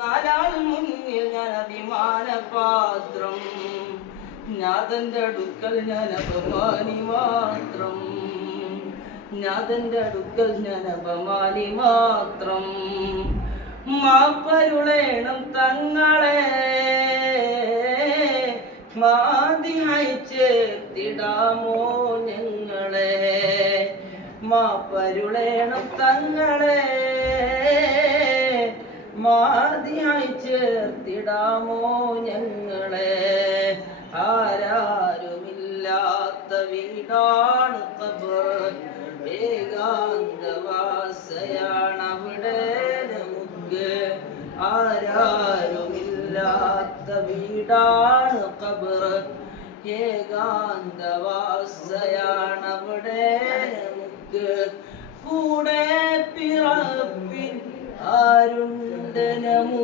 നാലാൾ മുന്നിൽ ഞാൻ അഭിമാനപാത്രം, നാഥന്റെ അടുക്കൽ ഞാൻ അപമാനി മാത്രം, നാഥന്റെ അടുക്കൽ ഞാൻ അപമാനി മാത്രം. മാപ്പരുളേണം തങ്ങളെ, മാതിയായി ചേർത്തിടാമോ ഞങ്ങളെ, മാപ്പരുളേണം തങ്ങളെ, മാതിയായി ചേർത്തിടാമോ ഞങ്ങളെ. ആരാരുമില്ലാത്ത വീടാണ് ഖബർ, ഏകാന്തവാസയാണ് അവിടെ നമുക്ക്. ആരാരുമില്ലാത്ത വീടാണ് ഖബർ, ഏകാന്തവാസയാണ് അവിടെ നമുക്ക്. കൂടെ പിറപ്പിൻ ആരുണ്ട് നമുക്ക്.